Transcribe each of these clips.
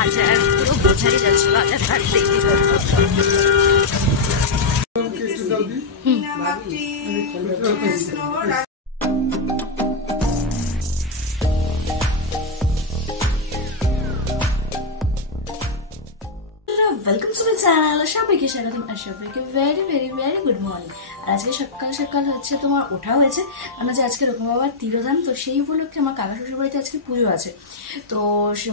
বাজার পুরো বোঝাই যাচ্ছে বাজার হাট দেখতে। Welcome to my channel. সবাইকে স্বাগতম আর সবাইকে very very very good morning. আর আজকে সকাল সকাল হচ্ছে তোমার ওঠা হয়েছে, আমরা যে আজকে রকম বাবার তিরোধান, তো সেই উপলক্ষে আমার কাকা শ্বশুর বাড়িতে আজকে পুজো আছে, তো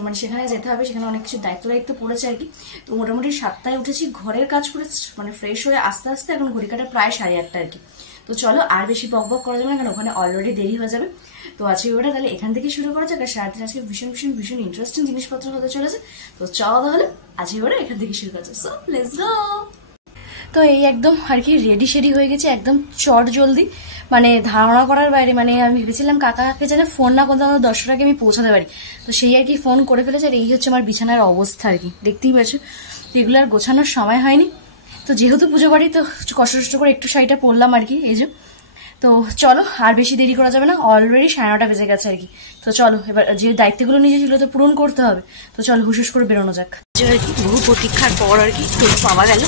মানে সেখানে যেতে হবে, সেখানে অনেক কিছু দায়িত্ব পড়েছে আর কি। তো মোটামুটি 7টায় উঠেছি, ঘরের কাজ করে মানে ফ্রেশ হয়ে আস্তে আস্তে এখন ঘড়ি কাটা প্রায় 8:30 আর কি। তো চলো আর বেশি বক বক করা যাবে না, কারণ ওখানে অলরেডি দেরি হয়ে যাবে। তো আজকে ওটা তাহলে এখান থেকে শুরু করা যাক। আর সারাদিন আজকে ভীষণ ভীষণ ভীষণ ইন্টারেস্টিং জিনিসপত্র হতে চলেছে। তো চলো তাহলে আজকে ওটা এখান থেকে শুরু করা যাক। So let's go. তো এই একদম আর কি রেডি শেডি হয়ে গেছে, একদম চট জলদি, মানে ধারণা করার বাইরে। মানে আমি ভেবেছিলাম কাকাকে যেন ফোন না করতে আমার 10টার আগে আমি পৌঁছাতে পারি, তো সেই আর কি ফোন করে ফেলেছে। আর এই হচ্ছে আমার বিছানার অবস্থা আর কি, দেখতেই পাচ্ছ। এগুলো আর গোছানোর সময় হয়নি, তো যেহেতু পুজো বাড়ি তো কষ্ট করে একটু শাড়িটা পরলাম আর কি, এই যে। তো চলো আর বেশি দেরি করা যাবে না, অলরেডি 9:30 বেজে গেছে আর কি। তো চলো এবার যে দায়িত্বগুলো নিজে ছিল তো পূরণ করতে হবে, তো চলো হুশ করে বেরোনো যাক। আর কি বহু প্রতীক্ষার পর আর কি টোটো পাওয়া গেল।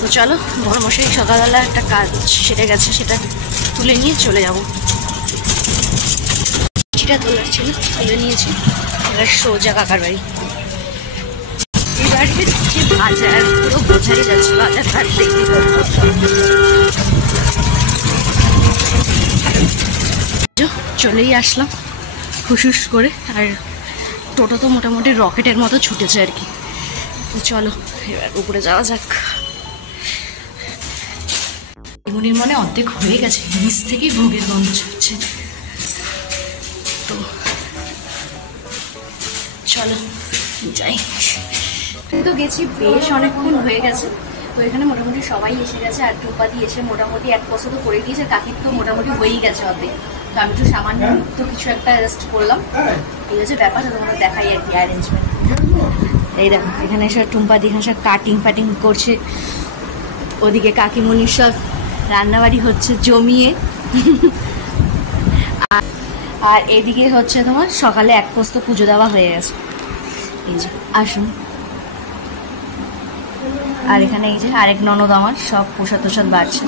তো চলো, বড় মশাই সকালবেলা একটা কাজ সেরে গেছে, সেটা তুলে নিয়ে চলে যাবো। চিঠিটা তোলার ছিল, তুলে নিয়েছি। এবার সোজা কাকার বাড়ি। এই বাড়িতে বাজার পুরো বোঝাই যাচ্ছে বাজার হাট দেখতে। চলেই আসলাম হুস করে, আর টোটো তো মোটামুটি রকেটের মতো ছুটেছে আর কি। তো চলো এবার উপরে যাওয়া যাক। এমনির মনে অর্ধেক হয়ে গেছে, নিচ থেকেই ভোগের গন্ধ ছুটছে। তো চলো যাই। তো গেছি বেশ অনেকক্ষণ হয়ে গেছে, তো এখানে মোটামুটি সবাই এসে গেছে। আর টুপাদি এসে মোটামুটি এক বছর তো করে দিয়েছে, কাকির তো মোটামুটি হয়েই গেছে অর্ধেক। তো আমি একটু সামান্য তো কিছু একটা রেস্ট করলাম, এই হচ্ছে ব্যাপার। তোমরা দেখাই আর কি অ্যারেঞ্জমেন্ট। এই দেখো এখানে সব টুম্পাদি এখানে সব কাটিং ফাটিং করছে, ওদিকে কাকিমণির সব রান্নাবাড়ি হচ্ছে জমিয়ে, আর এদিকে হচ্ছে তোমার সকালে এক পোস্ত পুজো দেওয়া হয়ে গেছে। এই যে আসুন। আর এখানে এই যে আরেক ননদ আমার সব প্রসাদ টোসাদ বাড়ছে।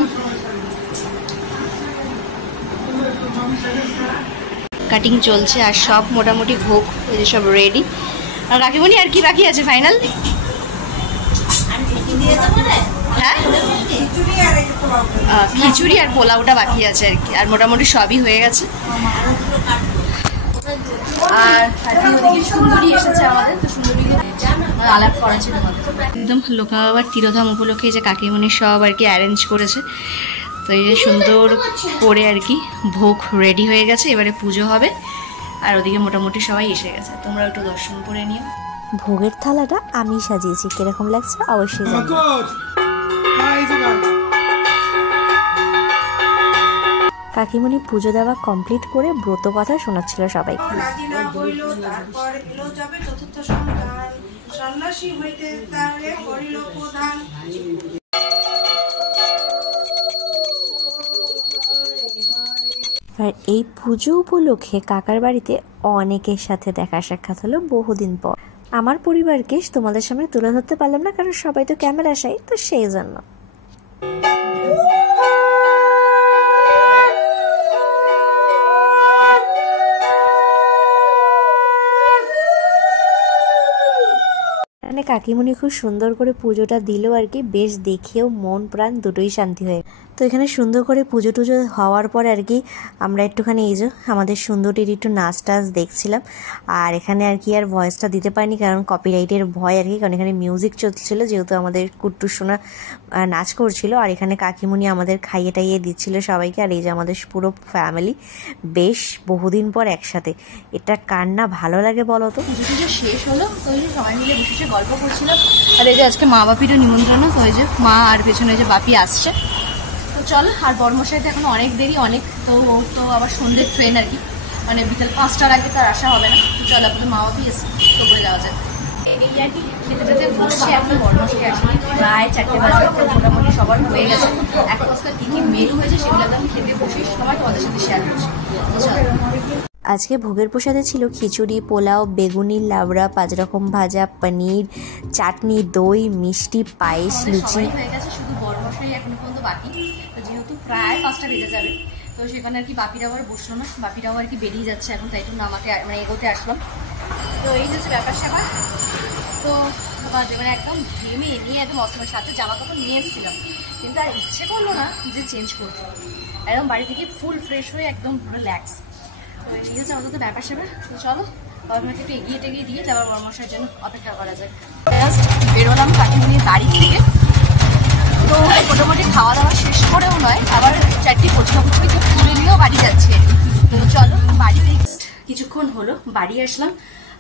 কাটিং চলছে আর সব মোটামুটি ভোগ এই যে সব রেডি। আর কাকিমণি আর কি বাকি আছে ফাইনাল? হ্যাঁ, খিচুড়ি আর পোলাওটা বাকি আছে আর কি, আর মোটামুটি সবই হয়ে গেছে। আর সুন্দরী এসেছে আমাদের, তো সুন্দরী আলাপ করা ছিল একদম লোকা বাবার তিরোধাম উপলক্ষে যে কাকিমণি সব আর কি অ্যারেঞ্জ করেছে। তো এই যে সুন্দর করে আর কি ভোগ রেডি হয়ে গেছে, এবারে পুজো হবে। আর ওদিকে মোটামুটি সবাই এসে গেছে, তোমরা একটু দর্শন করে নিও। ভোগের থালাটা আমি সাজিয়েছি, কিরকম লাগছে অবশ্যই জানাবে। কাকিমণি পুজো দেওয়া কমপ্লিট করে ব্রত কথা শোনাচ্ছিল সবাইকে। আর এই পুজো উপলক্ষে কাকার বাড়িতে অনেকের সাথে দেখা সাক্ষাৎ হলো বহুদিন পর। আমার পরিবারকে তোমাদের সামনে তুলে ধরতে পারলাম না, কারণ সবাই তো ক্যামেরা আসাই, তো সেই জন্য। কাকিমণি খুব সুন্দর করে পুজোটা দিল আর কি, বেশ দেখেও মন প্রাণ দুটোই শান্তি হয়ে। তো এখানে সুন্দর করে পুজো টুজো হওয়ার পর আর কি আমরা একটুখানি এই যে আমাদের সুন্দরীর একটু নাচ টাচ দেখছিলাম। আর এখানে আর কি আর ভয়েসটা দিতে পারিনি, কারণ কপিরাইটের ভয় আর কি, কারণ এখানে মিউজিক চলছিল, যেহেতু আমাদের কুট্টু সোনা নাচ করছিল। আর এখানে কাকিমণি আমাদের খাইয়ে টাইয়ে দিচ্ছিল সবাইকে। আর এই যে আমাদের পুরো ফ্যামিলি বেশ বহুদিন পর একসাথে, এটা কার না ভালো লাগে বলো তো। পুজো টুজো শেষ হলো, তো ওই যে সবাই মিলে বসে গল্প করছিল। আর এই যে আজকে মা বাপিরও নিমন্ত্রণ, তো ওই যে মা আর পেছনে যে বাপি আসছে। তো চলো, আর বর্মশাইতে এখন অনেক দেরি, অনেক তো আবার সন্ধ্যের ট্রেন আর কি, মানে বিকেল 5টার আগে তার আসা হবে না। চলো আপনাদের মা বাপি এসে তো বলে যাওয়া যায়। এই আর কি খেতে খেতে বলছে এখন বর্মশাই আসলে প্রায় 4টে বাজে, মোটামুটি সবার হয়ে গেছে। এক বস্তা কি কি মেনু হয়েছে সেগুলো আমি খেতে বসে সবাই তোমাদের সাথে শেয়ার করছি। আজকে ভোগের প্রসাদে ছিল খিচুড়ি, পোলাও, বেগুনি, লাবড়া, 5 রকম ভাজা, পনির, চাটনি, দই, মিষ্টি, পায়েস, লুচি। হয়ে গেছে, শুধু বড় মশাই এখনো পর্যন্ত বাকি। তো যেহেতু প্রায় 5টা বেজে যাবে, তো সেখানে আর কি বাপিরাও আর বসলো না, বাপিরাও আর কি বেরিয়ে যাচ্ছে এখন, তাই জন্য আমাকে মানে এগোতে আসলাম। তো এই হচ্ছে ব্যাপার স্যাপার। তো মানে একদম ঘেমে নিয়ে একদম অসমের সাথে জামা কাপড় নিয়ে এসেছিলাম, কিন্তু আর ইচ্ছে করলো না যে চেঞ্জ করতে। একদম বাড়ি থেকে ফুল ফ্রেশ হয়ে একদম রিল্যাক্স। তো এই হচ্ছে আমাদের তো ব্যাপার স্যাপার। তো চলো বাবাকে একটু এগিয়ে টেগিয়ে দিয়ে তারপর বড়মশাইয়ের জন্য অপেক্ষা করা যায়। জাস্ট বেরোলাম কাকিমা নিয়ে দাঁড়িয়ে থেকে। তো মোটামুটি খাওয়া দাওয়া শেষ করেও নয়, আবার 4টি ফুচকা তো তুলে নিয়েও বাড়ি যাচ্ছে। তো চলো বাড়ি কিছুক্ষণ হলো বাড়ি আসলাম।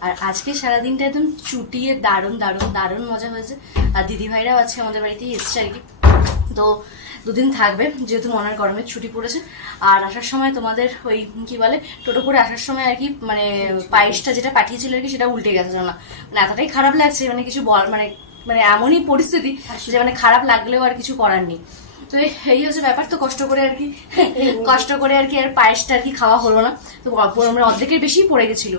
আর আজকে সারাদিনটা একদম চুটিয়ে দারুণ দারুণ দারুণ মজা হয়েছে। আর দিদিভাইরাও আজকে আমাদের বাড়িতেই এসছে আর কি। তো 2 দিন থাকবে, যেহেতু মনের গরমের ছুটি পড়েছে। আর আসার সময় তোমাদের ওই কি বলে টোটো করে আসার সময় আর কি মানে পায়েসটা যেটা পাঠিয়েছিল আর কি সেটা উল্টে গেছে না, মানে এতটাই খারাপ লাগছে, মানে কিছু মানে মানে এমনই পরিস্থিতি যে মানে খারাপ লাগলেও আর কিছু করার নেই। তো এই হচ্ছে ব্যাপার। তো কষ্ট করে আর কি আর পায়েসটা আর কি খাওয়া হলো না। তো মানে অর্ধেকের বেশি পড়ে গেছিল।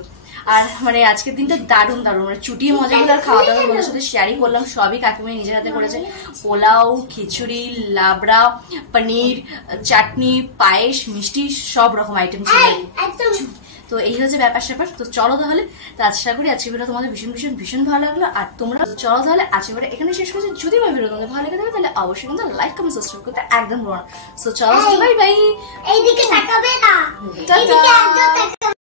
আর মানে আজকের দিনটা দারুণ দারুণ মানে চুটিয়ে মজাগুলো আর খাওয়া দাওয়া তোমাদের সাথে শেয়ারই করলাম। সবই কাকিমা নিজের হাতে করেছে। পোলাও, খিচুড়ি, লাবড়া, পনির, চাটনি, পায়েস, মিষ্টি, সব রকম আইটেম ছিল। তো এই হচ্ছে ব্যাপার স্যাপার। তো চলো তাহলে, তো আশা করি আজকে ভিডিও তোমাদের ভীষণ ভীষণ ভীষণ ভালো লাগলো। আর তোমরা চলো তাহলে আজকে ভিডিও এখানে শেষ করছি। যদি আমার ভিডিও তোমাদের ভালো লেগে থাকে তাহলে অবশ্যই কিন্তু লাইক, কমেন্ট, সাবস্ক্রাইব করতে একদম ভুলো না। সো চলো বাই বাই। এইদিকে তাকাবে না, এইদিকে একদম তাকাবে।